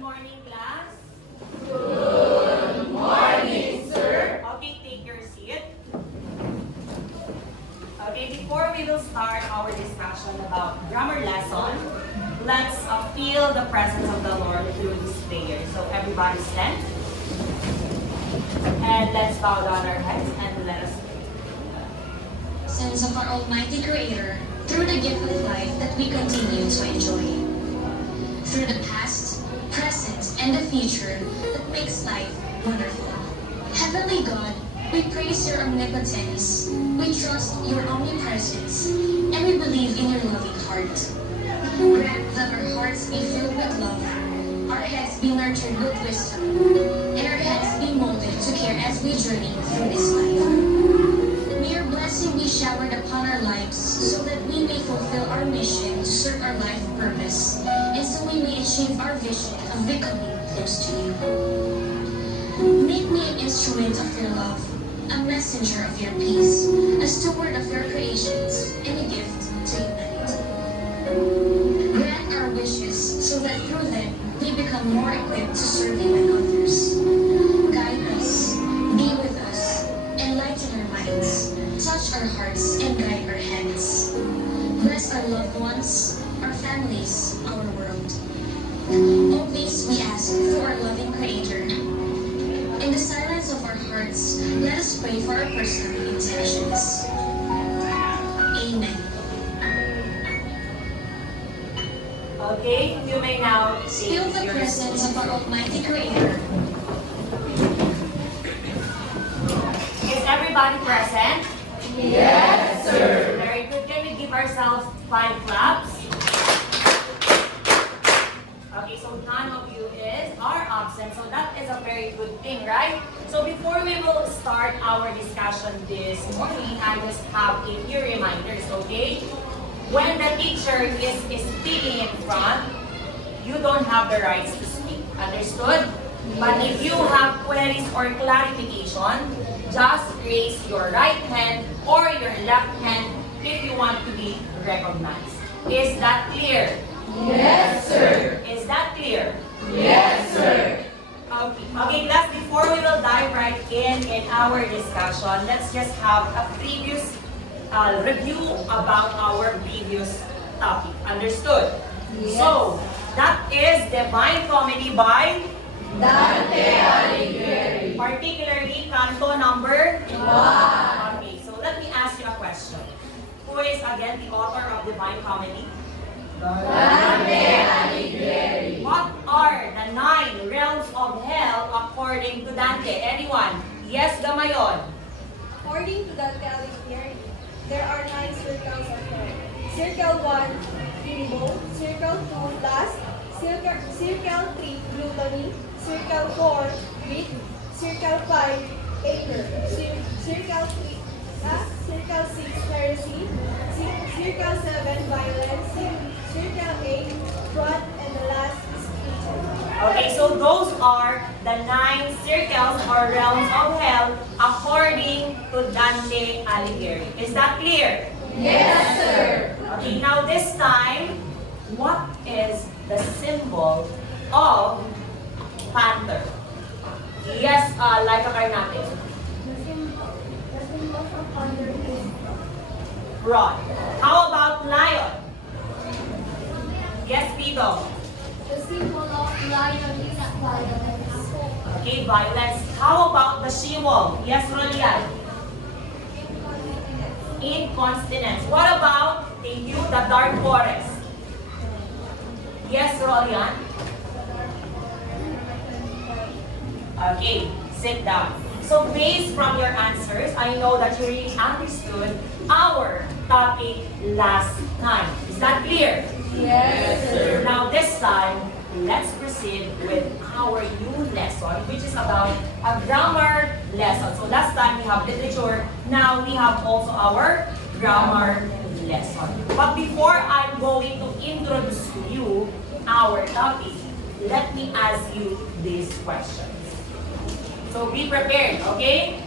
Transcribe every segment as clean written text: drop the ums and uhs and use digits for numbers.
morning, class. Good morning, sir. Okay, take your seat. Okay, before we will start our discussion about grammar lesson, let's feel the presence of the Lord through this prayer. So everybody stand. And let's bow down our heads and let us pray. Sense of our Almighty Creator through the gift of life that we continue to enjoy. Through the past, present, and the future that makes life wonderful. Heavenly God, we praise your omnipotence, we trust your omnipresence, and we believe in your loving heart. Grant that our hearts be filled with love, our heads be nurtured with wisdom, and our heads be molded to care as we journey through this life. May your blessing be showered upon our lives so that we may fulfill our mission to serve our life purpose, and so we may achieve our vision of becoming close to you. Make me an instrument of your love, a messenger of your peace, a steward of your creations, and a gift to humanity. Grant our wishes so that through them we become more equipped to serve you and others. Guide us, be with us, enlighten our minds, touch our hearts, and guide our hands. Bless our loved ones, our families, our world. All these we ask through our loving Creator. In the silence of our hearts, let us pray for our personal intentions. Amen. Okay, you may now Feel take the your presence seat. of our Almighty Creator. Is everybody present? Yes, sir. Very good. Can we give ourselves 5 claps? Okay, so none of you are absent, so that is a very good thing, right? So before we will start our discussion this morning, I just have a few reminders, okay? When the teacher is speaking in front, you don't have the rights to speak. Understood? But if you have queries or clarification, just raise your right hand or your left hand if you want to be recognized. Is that clear? Yes, sir. Is that clear? Yes, sir. Okay, class, before we will dive right in our discussion, let's just have a previous review about our previous topic. Understood? Yes. So, that is Divine Comedy by Dante Alighieri. particularly Canto number 1. Okay, so let me ask you a question. Who is again the author of Divine Comedy? Dante Alighieri. What are the 9 realms of hell according to Dante? Anyone? Yes, Gamayon. According to Dante Alighieri, there are 9 circles of hell. Circle 1, limbo. Circle 2, lust. Circle 3, gluttony. Circle 4, greed. Circle 5, anger. Circle 6, heresy. Circle 7, violence. Circle 8, fraud. And the last is hatred. Okay, so those are the 9 circles or realms of hell according to Dante Alighieri. Is that clear? Yes, sir. Okay, now this time, what is the symbol of panther? Yes, like a carnatic. The symbol of thunder is Rod. How about lion? Yes, Pito. the symbol of lion is violence. Okay, violence. How about the she-wolf? Yes, Rolian. Incontinence. What about the dark forest? Yes, Rolian. Okay, sit down. So based from your answers, I know that you really understood our topic last time. Is that clear? Yes, sir. Now this time, let's proceed with our new lesson, which is about a grammar lesson. So last time we have literature, now we have also our grammar lesson. But before I'm going to introduce to you our topic, let me ask you these questions. So be prepared, okay?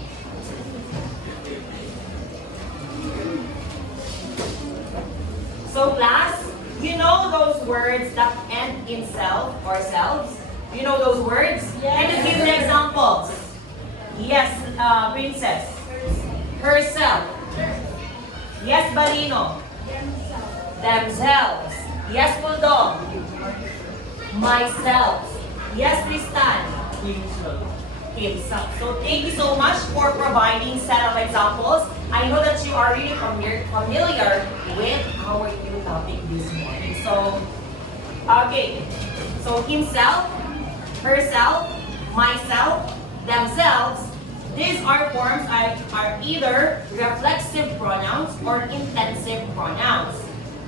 So class, you know those words that end in self or selves? Do you know those words? Can you give me examples? Yes, Princess. Herself. Yes, Balino. Themselves. Yes, Bulldog. Myself. Yes, Tristan. Himself. So thank you so much for providing set of examples. I know that you are really familiar with our new topic this morning. So, okay. So himself, herself, myself, themselves. These are forms are either reflexive pronouns or intensive pronouns.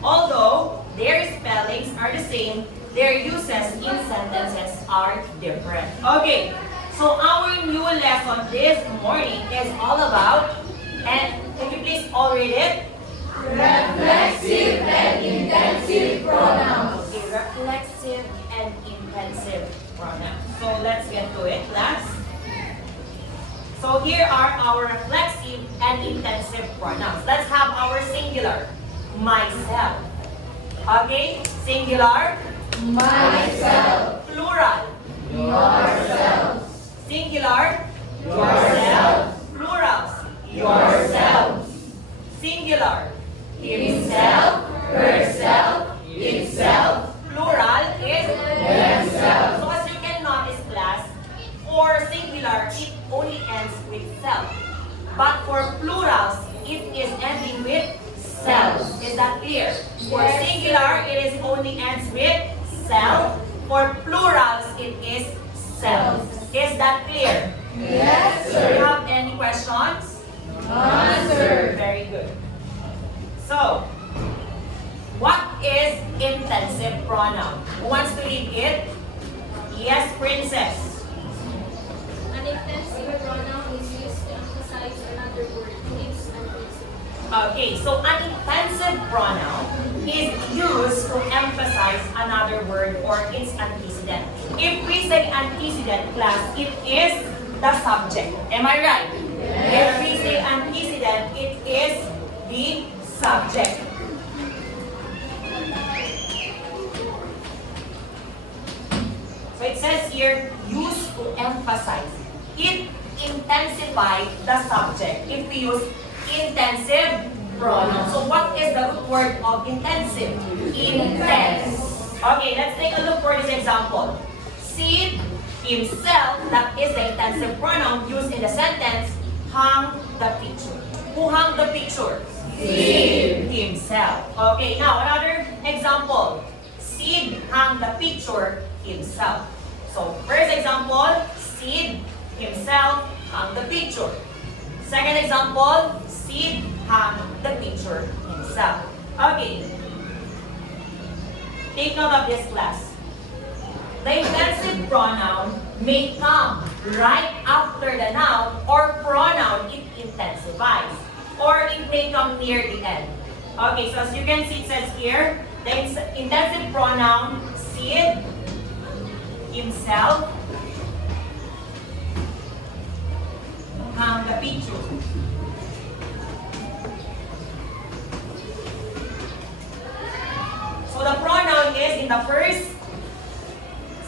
Although their spellings are the same, their uses in sentences are different. Okay, so our new lesson this morning is all about, and can you please all read it? Reflexive and intensive pronouns. Okay, reflexive and intensive pronouns. So let's get to it, class. So here are our reflexive and intensive pronouns. Let's have our singular, myself. Okay, singular, Myself. plural, Yourself. singular, Yourself. plurals, Yourselves. singular, Himself. Herself. Itself. plural is Themselves. So as you can notice, class, for singular, it only ends with self. But for plurals, it is ending with self. Is that clear? For singular, it is only ends with self. For plurals, it is self. Is that clear? Yes, Do sir. you have any questions? Answer. Very good. So, what is intensive pronoun? Who wants to read it? Yes, Princess. An intensive pronoun is used to emphasize another word. It's intensive. Okay, so an intensive pronoun is used to emphasize another word or its antecedent. If we say antecedent, class, it is the subject. Am I right? If we say antecedent, it is the subject. So it says here, used to emphasize. It intensifies the subject. If we use intensive pronoun. So what is the root word of intensive? Intense. Okay, let's take a look for this example. Sid himself, that is the intensive pronoun used in the sentence, hung the picture. Who hung the picture? Sid himself. Okay, now another example. Sid hung the picture himself. So first example, Sid himself hung the picture. Second example, Sid hung the picture himself. Okay. Take note of this, class. The intensive pronoun may come right after the noun or pronoun it intensifies. Or it may come near the end. Okay, so as you can see, it says here, the intensive pronoun Sid himself hung the picture. So the pronoun is in the first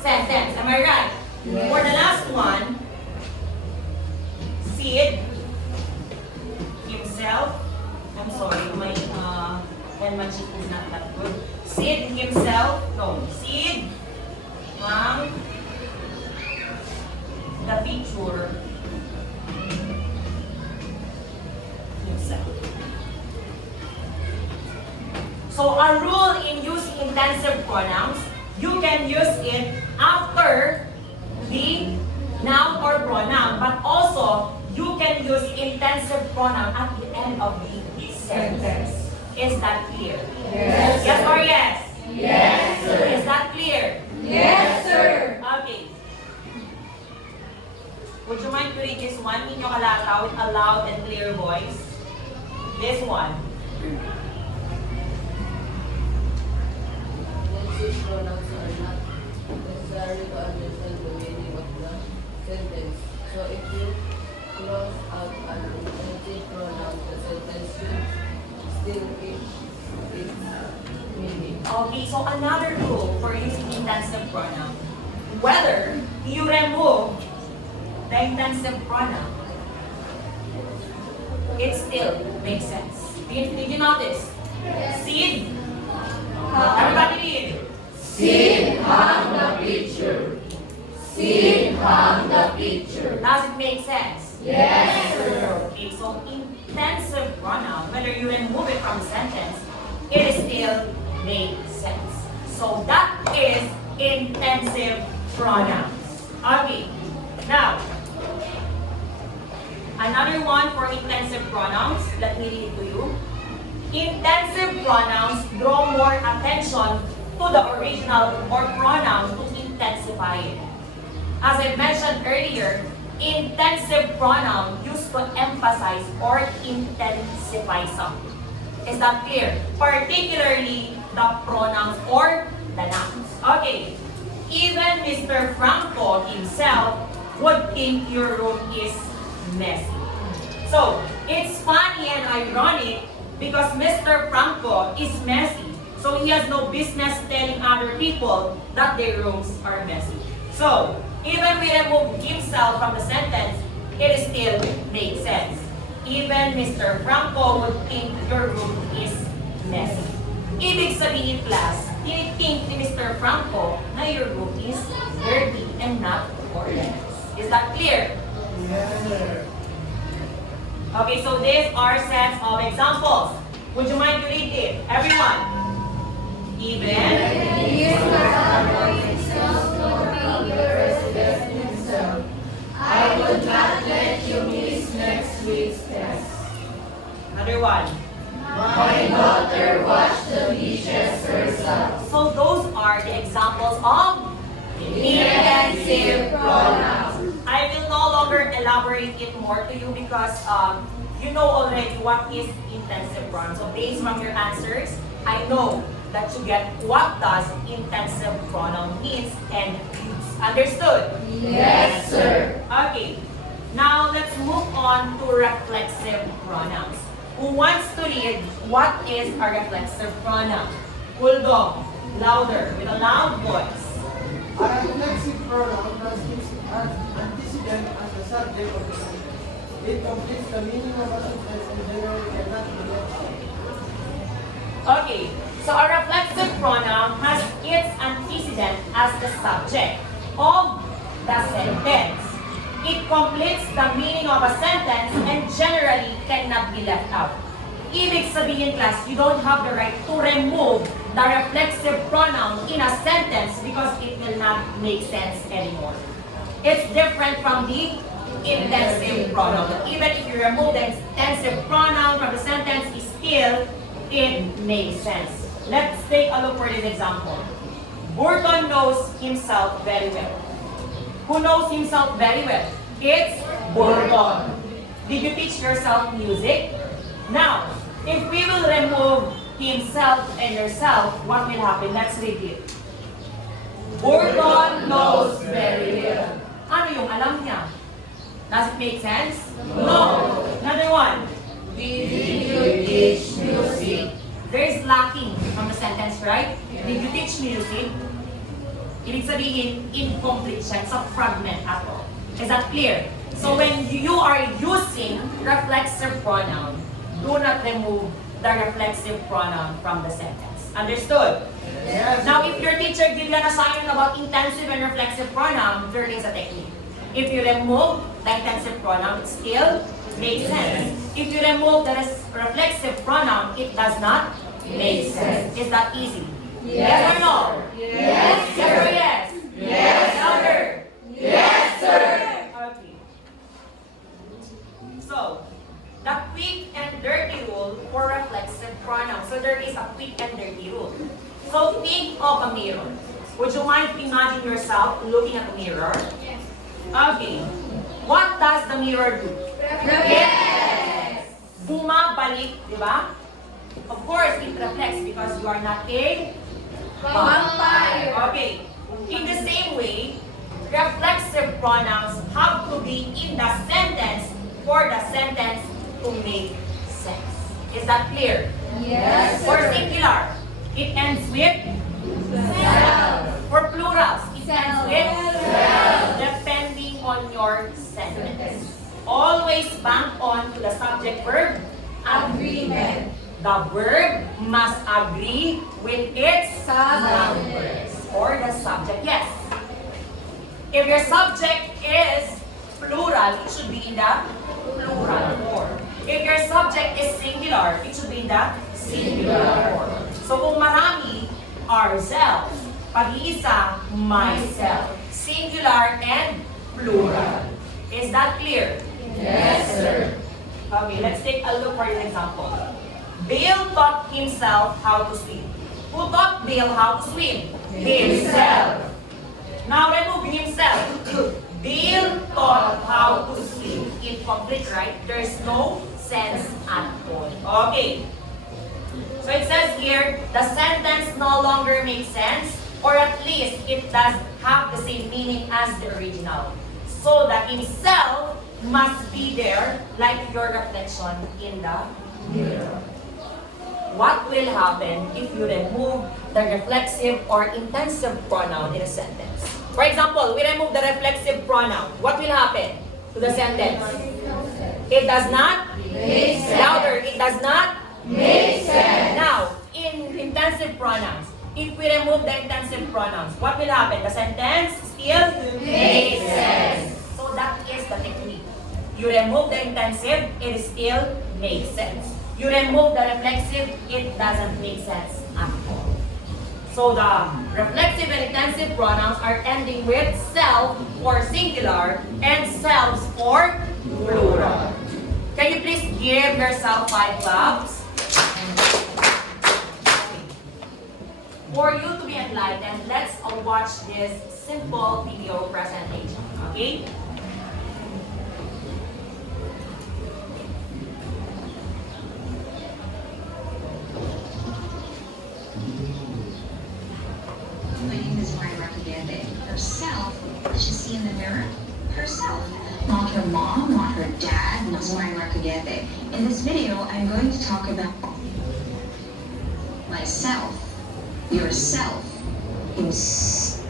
sentence. Am I right? Yes. For the last one, Sid himself. I'm sorry, my penmanship is not that good. Sid himself. No, Sid hung the picture himself. So a rule in using intensive pronouns, you can use it after the noun or pronoun, but also you can use intensive pronoun at the end of the sentence. Is that clear? Yes, Yes sir. or yes? Yes, sir. Is that clear? Yes, sir. Okay. Would you mind to read this one? Ninyo kalataw with a loud and clear voice. This one. Intensive pronouns are not necessary to understand the meaning of the sentence. So if you cross out an intensive pronoun, the sentence should still keep its meaning. Okay, so another rule for using intensive pronoun. whether you remove the intensive pronoun, it still makes sense. Did you notice? Seed. Everybody read. Seed hung the picture. Seed hung the picture. Does it make sense? Yes, sir. Okay, so intensive pronoun, whether you remove it from the sentence, it still makes sense. So that is intensive pronouns. Okay, now, another one for intensive pronouns, let me read it to you. Intensive pronouns draw more attention to the original or pronoun to intensify it. As I mentioned earlier, intensive pronoun used to emphasize or intensify something. Is that clear? Particularly the pronouns or the nouns. Okay, even Mr. Franco himself would think your room is messy. So, it's funny and ironic because Mr. Franco is messy. So, he has no business telling other people that their rooms are messy. So, even we remove himself from the sentence, it still makes sense. Even Mr. Franco would think your room is messy. Ibig sabihin, class, tinithink ni Mr. Franco na your room is dirty and not organized. Is that clear? Yes, sir. Okay, so these are sets of examples. Would you mind to read it? Everyone. Even. I would not let you miss next week's test. Another one. My daughter washed the dishes herself. So those are the examples of Intensive pronouns. I will no longer elaborate it more to you because you know already what is intensive pronoun. So based on your answers, I know that you get what does intensive pronoun means and use. Understood? Yes, sir. Okay. Now let's move on to reflexive pronouns. Who wants to read what is a reflexive pronoun? Bulldog, louder, with a loud voice. A reflexive pronoun transcribes an antecedent as the subject of the sentence. It completes the meaning of a sentence and generally cannot be left out. Okay, so a reflexive pronoun has its antecedent as the subject of the sentence. It completes the meaning of a sentence and generally cannot be left out. Ibig sabihin, class, you don't have the right to remove the reflexive pronoun in a sentence because it will not make sense anymore. It's different from the intensive pronoun. Even if you remove the intensive pronoun from the sentence, still it makes sense. Let's take a look for this example. Burton knows himself very well. Who knows himself very well? It's Burton. Did you teach yourself music? Now, if we will remove himself and yourself, what will happen? Let's read it. Burton knows very well. Ano yung alam niya? Does it make sense? No. Another one. Did you teach music? There is lacking from the sentence, right? Did you teach music? Ibig sabihin, incomplete siya. It's a fragment ako. Is that clear? So when you are using reflexive pronoun, do not remove the reflexive pronoun from the sentence. Understood? Yes. Now, if your teacher gives you an assignment about intensive and reflexive pronoun, there is a technique. If you remove the intensive pronoun, it still makes sense. If you remove the reflexive pronoun, it does not make sense. Is that easy? Yes or no? Yes, Yes or yes? Yes. Louder. Yes, sir. Okay. So, the quick and dirty rule for reflexive pronouns. So there is a quick and dirty rule. So think of a mirror. Would you mind imagine yourself looking at the mirror? Yes. Okay. What does the mirror do? Yes. Bumabalik, di ba? Of course, it reflects because you are not a Vampire. Okay. In the same way, reflexive pronouns have to be in the sentence for the sentence to make sense. Is that clear? Yes, For sir. singular, it ends with Self. for plurals, it ends with always bank on to the subject-verb Agreement. The verb must agree with its Subject. or the subject. Yes. If your subject is plural, it should be in the plural form. If your subject is singular, it should be in the singular form. So kung marami, ourselves. Pag-iisa, myself. Singular and plural. Is that clear? Yes, sir. Okay, let's take a look for an example. Bill taught himself how to swim. Who taught Bill how to swim? Himself. Now remove himself. Bill taught how to swim. Incomplete, right? There's no sense at all. Okay. So it says here, the sentence no longer makes sense, or at least it does have the same meaning as the original. So the himself must be there like your reflection in the mirror. What will happen if you remove the reflexive or intensive pronoun in a sentence? For example, we remove the reflexive pronoun. What will happen to the sentence? It does not Make sense. louder. It does not Make sense. now, in intensive pronouns, if we remove the intensive pronouns, what will happen? The sentence still Makes sense. So that is the technique. You remove the intensive, it still makes sense. You remove the reflexive, it doesn't make sense at all. So the reflexive and intensive pronouns are ending with self for singular and selves for plural. Can you please give yourself 5 claps? For you to be enlightened, let's watch this simple video presentation, okay? My name is Myra Kagende. Herself, does she see in the mirror? Herself. Not her mom, not her dad, not Myra Kagende. In this video, I'm going to talk about myself, yourself, himself,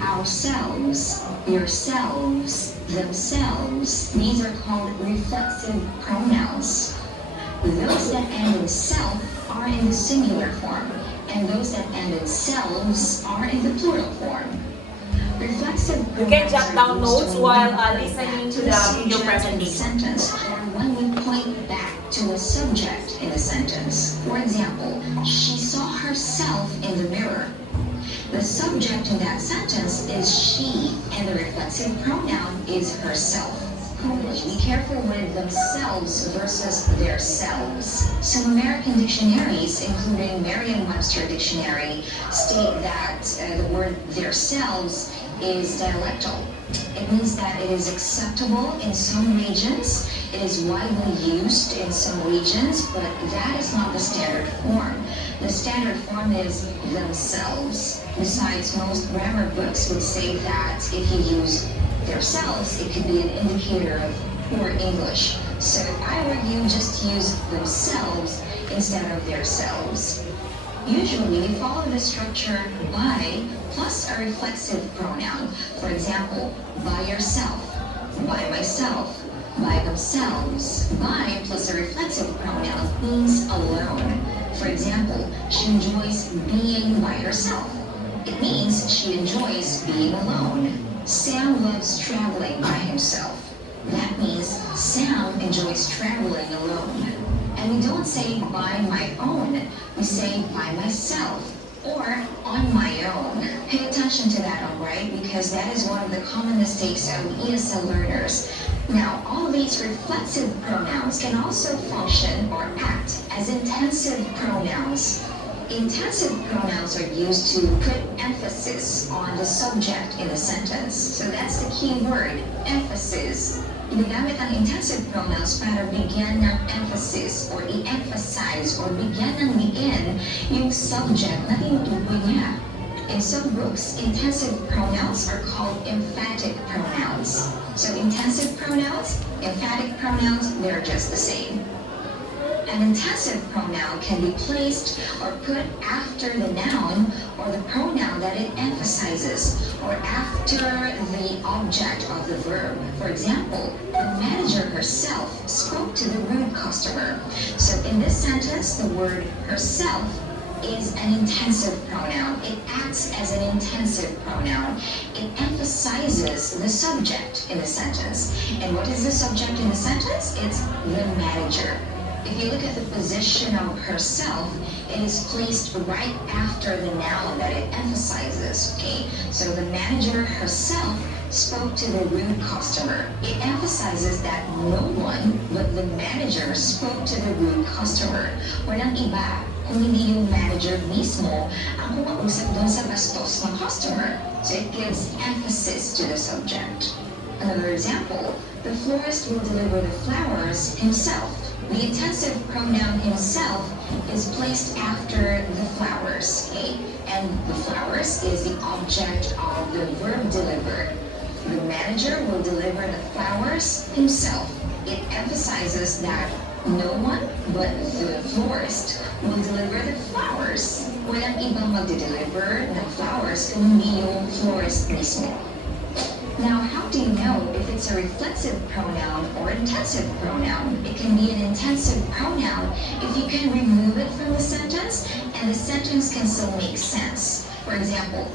ourselves, yourselves, themselves. These are called reflexive pronouns. Those that end in self are in the singular form, and those that end in selves are in the plural form. Reflexive You can pronouns jot are down used notes to while refer listening to back the subject video in the presentation. sentence, or when we point back to a subject in a sentence. For example, she saw herself in the mirror. The subject in that sentence is she, and the reflexive pronoun is herself. Be careful with themselves versus their selves. Some American dictionaries, including Merriam-Webster dictionary, state that the word their selves is dialectal. It means that it is acceptable in some regions, it is widely used in some regions, but that is not the standard form. The standard form is themselves. Besides, most grammar books would say that if you use themselves, it could be an indicator of poor English. So I argue just use themselves instead of their selves. Usually, we follow the structure by plus a reflexive pronoun. For example, by yourself, by myself, by themselves. By plus a reflexive pronoun means alone. For example, she enjoys being by herself. It means she enjoys being alone. Sam loves traveling by himself. That means Sam enjoys traveling alone. And we don't say by my own, we say by myself or on my own. Pay attention to that, alright? Because that is one of the common mistakes of ESL learners. Now, all these reflexive pronouns can also function or act as intensive pronouns. Intensive pronouns are used to put emphasis on the subject in the sentence. So that's the key word, emphasis. Ginagamit ang intensive pronouns para bigyan ng emphasis or i-emphasize or bigyan ng diin yung subject na tinutukoy niya. In some books, intensive pronouns are called emphatic pronouns. So intensive pronouns, emphatic pronouns, they're just the same. an intensive pronoun can be placed or put after the noun or the pronoun that it emphasizes, or after the object of the verb. For example, the manager herself spoke to the rude customer. So in this sentence, the word herself is an intensive pronoun. It acts as an intensive pronoun. It emphasizes the subject in the sentence. And what is the subject in the sentence? It's the manager. If you look at the position of herself, it is placed right after the noun that it emphasizes, okay? So the manager herself spoke to the rude customer. It emphasizes that no one but the manager spoke to the rude customer. Walang iba kung hindi yung manager mismo ang kumausap dun sa bastos ng customer. So it gives emphasis to the subject. Another example, the florist will deliver the flowers himself. The intensive pronoun himself is placed after the flowers, okay? And the flowers is the object of the verb delivered. The manager will deliver the flowers himself. It emphasizes that no one but the florist will deliver the flowers. Walang ibang magde-deliver ng flowers kung hindi yung florist mismo. Now, how do you know if it's a reflexive pronoun or intensive pronoun? It can be an intensive pronoun if you can remove it from the sentence and the sentence can still make sense. For example,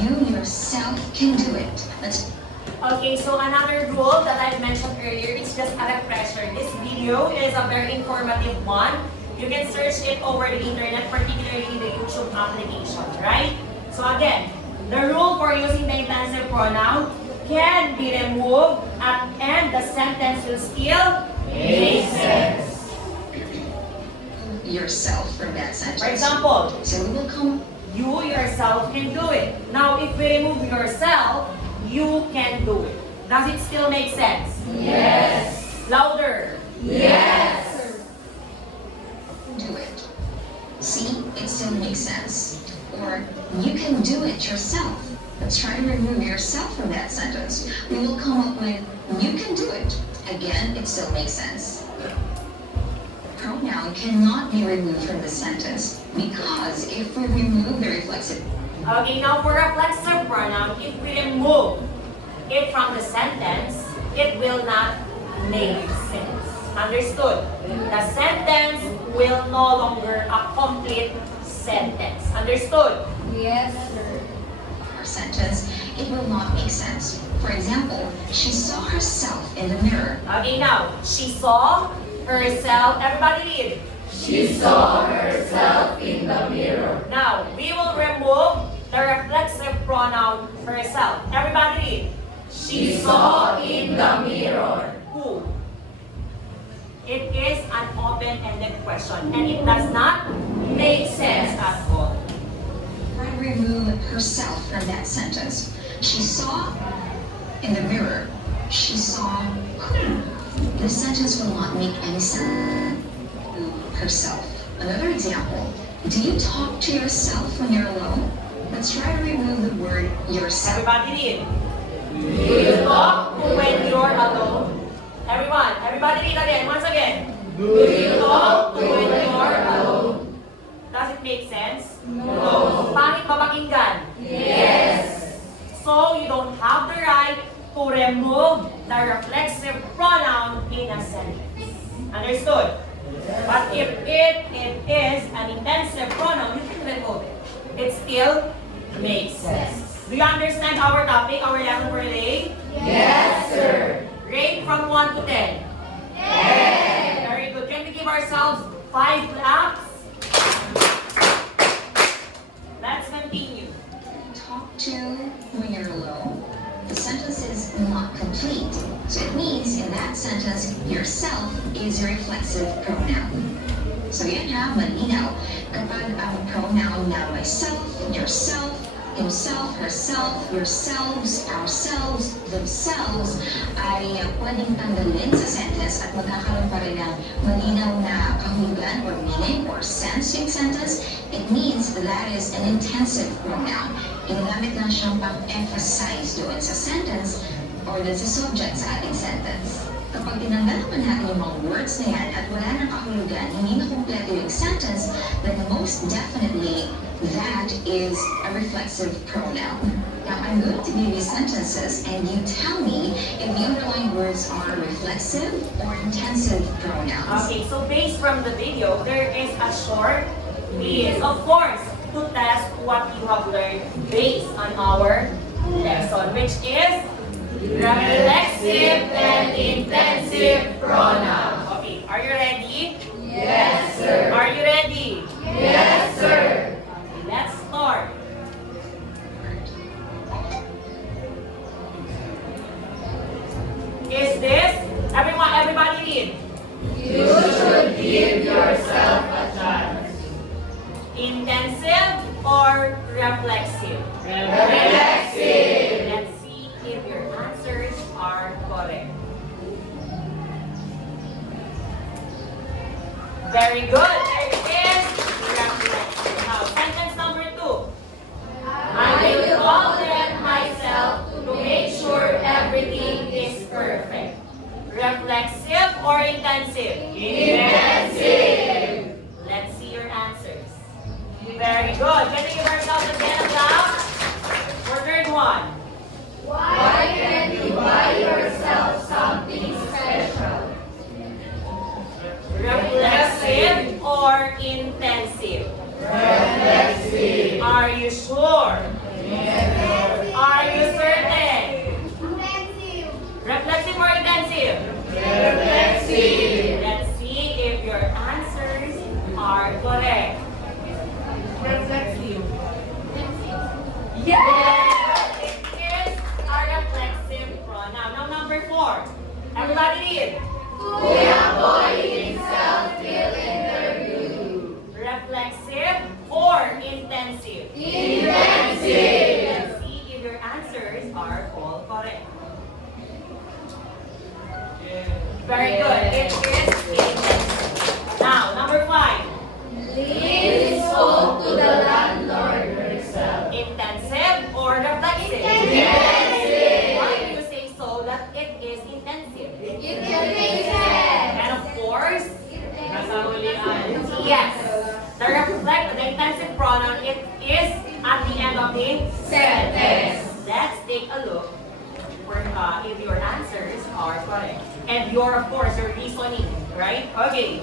you yourself can do it. Okay, so another rule that I mentioned earlier, it's just a refresher. This video is a very informative one. You can search it over the internet, particularly the YouTube application, right? So again, the rule for using the intensive pronoun can be removed and the sentence will still make sense. Yourself from that sentence. For example, so we will come. You yourself can do it. Now, if we remove yourself, you can do it. Does it still make sense? Yes. Louder. Yes. Do it. See, it still makes sense. Or you can do it yourself. Let's try to remove yourself from that sentence. We will come up with you can do it. Again, it still makes sense. Pronoun cannot be removed from the sentence because if we remove the reflexive. Okay, now for reflexive pronoun, if we remove it from the sentence, it will not make sense. Understood? The sentence will no longer a complete sentence. Understood? Yes, sir. Our sentence, it will not make sense. For example, she saw herself in the mirror. Okay, now, she saw herself. Everybody read. She saw herself in the mirror. Now, we will remove the reflexive pronoun herself. Everybody read. She saw in the mirror. Who? It is an open-ended question and it does not make sense at all. I remove herself from that sentence. She saw in the mirror. She saw who? The sentence will not make any sense. Herself. Another example. Do you talk to yourself when you're alone? Let's try to remove the word yourself. Everybody read. Do you talk when you're alone? Everybody read again, once again. Do you talk when you're alone? Does it make sense? No. Pangit ba pakinggan? Yes. So you don't have the right to remove the reflexive pronoun in a sentence. Understood? But if it is an intensive pronoun, you can remove it. It still makes sense. Do you understand our topic, our lesson for today? Yes, sir. Rate from 1 to 10. 10. Very good. Can we give ourselves 5 claps? Let's continue. Talk to when you're alone. The sentence is not complete. So it means in that sentence, yourself is a reflexive pronoun. So yan ha, malinaw. Kapag ang pronoun na myself, yourself, himself, herself, yourselves, ourselves, themselves, ay pwedeng tanggalin sa sentence at magkakaroon pa rin ng malinaw na kahulugan or meaning or sense yung sentence. It means that is an intensive pronoun. Ginagamit lang siyang pang-emphasize doon sa sentence or doon sa subject sa ating sentence. Kapag tinanggal naman natin yung mga words na yan at wala nang kahulugan, hindi na kumpleto yung sentence, then most definitely, that is a reflexive pronoun. Now, I'm going to give you sentences and you tell me if the underlying words are reflexive or intensive pronouns. Okay, so based from the video, there is a short quiz, of course, to test what you have learned based on our lesson, which is reflexive and intensive pronouns. Okay, are you ready? Yes, sir. Are you ready? Yes, sir. Okay, let's start. Is this, everybody read. You should give yourself a chance. Intensive or reflexive? Reflexive. Let's see if your answers are correct. Very good. There it is. Reflexive. Now, sentence number 2. I will orient myself To make sure everything is perfect. Reflexive or intensive? intensive. Let's see your answers. Very good. Can you give ourselves again a clap? For third one. Why can't you buy yourself something special? Reflexive or intensive? Reflexive. Are you sure? Are you certain? Reflexive or intensive? Reflexive. Let's see if your answers are correct. Reflexive. Yes! It is a reflexive pronoun. Now, number 4. Everybody read. Kuya Boy himself will interview. Reflexive or intensive? Intensive. Let's see if your answers are all correct. Very good. It is intensive. Now, number 5. Lynn spoke to the landlord herself. Intensive or reflexive? Intensive. Why do you say so that it is intensive? It can make sense. And of course, yes, the intensive pronoun, it is at the end of the Sentence. Let's take a look for if your answers are correct. And your, of course, your reasoning, right? Okay.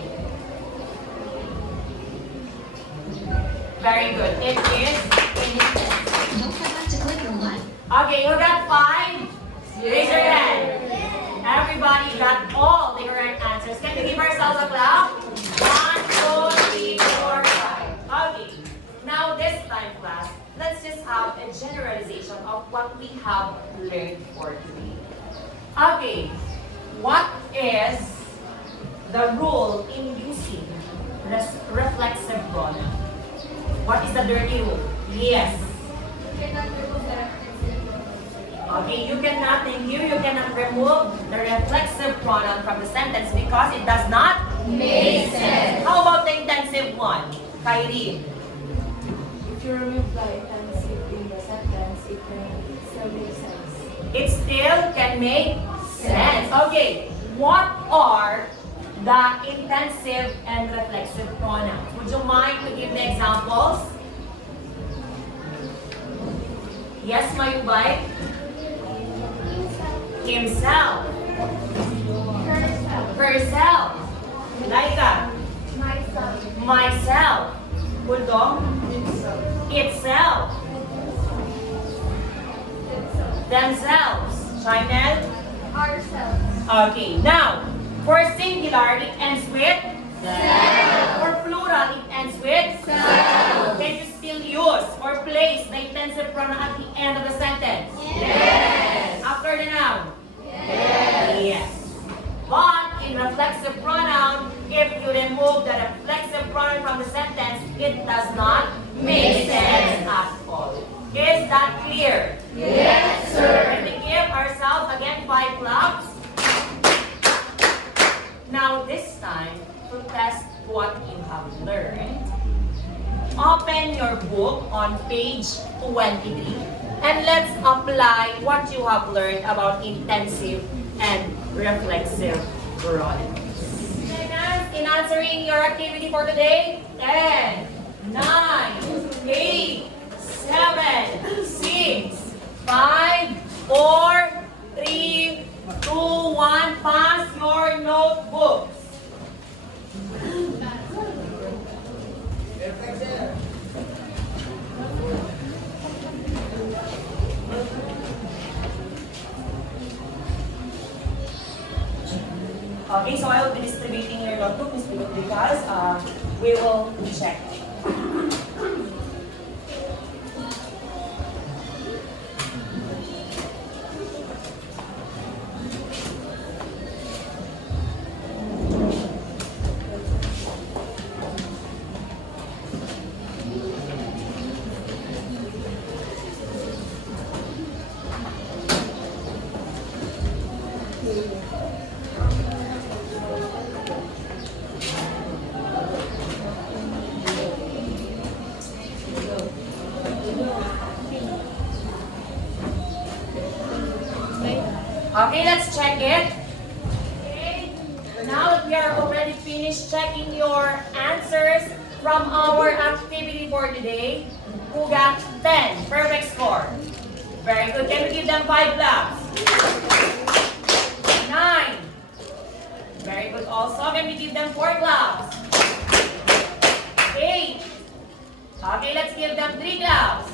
Very good. It is intensive. Don't forget to click the like. Okay, you got 5? Raise your hand. Everybody got all the correct answers. Can we give ourselves a clap? 1, 2, 3, 4, 5. Okay. Now this time, class, let's just have a generalization of what we have learned for today. Okay. What is the rule in using reflexive pronoun? What is the dirty rule? Yes. Okay, you cannot, thank you cannot remove the reflexive pronoun from the sentence because it does not Make sense. How about the intensive one? Kyrie. If you remove the intensive in the sentence, it can still make sense. It still can make sense. Okay, what are the intensive and reflexive pronouns? Would you mind to give the examples? Yes, Mayubay? Himself. Herself. Laika. Myself. Buldong. Itself. Themselves. Chanel. Ourselves. Okay, now, for singular, it ends with Self. For plural, it ends with Self. Can you still use or place the intensive pronoun at the end of the sentence? Yes. After the noun? Yes. Yes. But in reflexive pronoun, if you remove the reflexive pronoun from the sentence, it does not make sense at all. Is that clear? Yes, sir. Can we give ourselves again 5 claps? Now this time, to test what you have learned, open your book on page 23 and let's apply what you have learned about intensive and reflexive pronouns. In answering your activity for today, 10, 9, 8, 7, 6, 5, 4, 3, 2, 1. Pass your notebooks. Okay, so I will be distributing your notebook, Ms. Pilot, because we will check. Okay, let's check it. Okay, now that we are already finished checking your answers from our activity for today, who got 10? Perfect score. Very good. Can we give them 5 claps? 9. Very good also. Can we give them 4 claps? 8. Okay, let's give them 3 claps.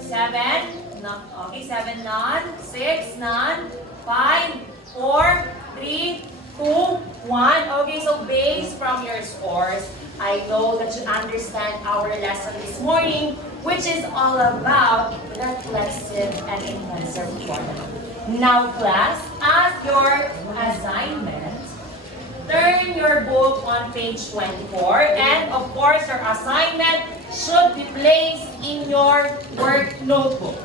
7. No, okay, 7 none, 6 none, 5, 4, 3, 2, 1. Okay, so based from your scores, I know that you understand our lesson this morning, which is all about reflexive and intensive pronouns. Now class, as your assignment, turn your book on page 24, and of course your assignment should be placed in your work notebook.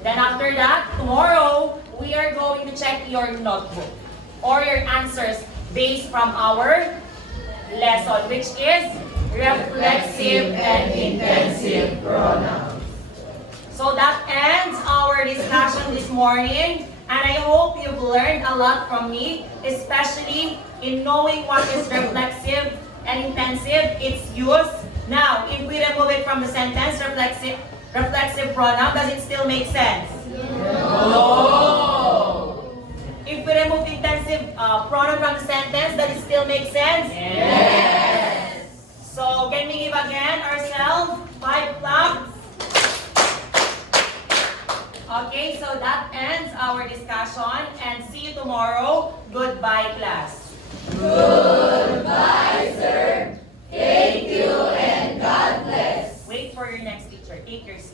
Then after that, tomorrow, we are going to check your notebook or your answers based from our lesson, which is reflexive and intensive pronouns. So that ends our discussion this morning, and I hope you've learned a lot from me, especially in knowing what is reflexive and intensive, its use. Now, if we remove it from the sentence, reflexive pronoun, does it still make sense? No. If we remove intensive pronoun from the sentence, does it still make sense? Yes. So can we give again ourselves 5 claps? Okay, so that ends our discussion, and see you tomorrow. Goodbye, class. Goodbye, sir. Thank you and God bless. Wait for your next teacher. Take your seat.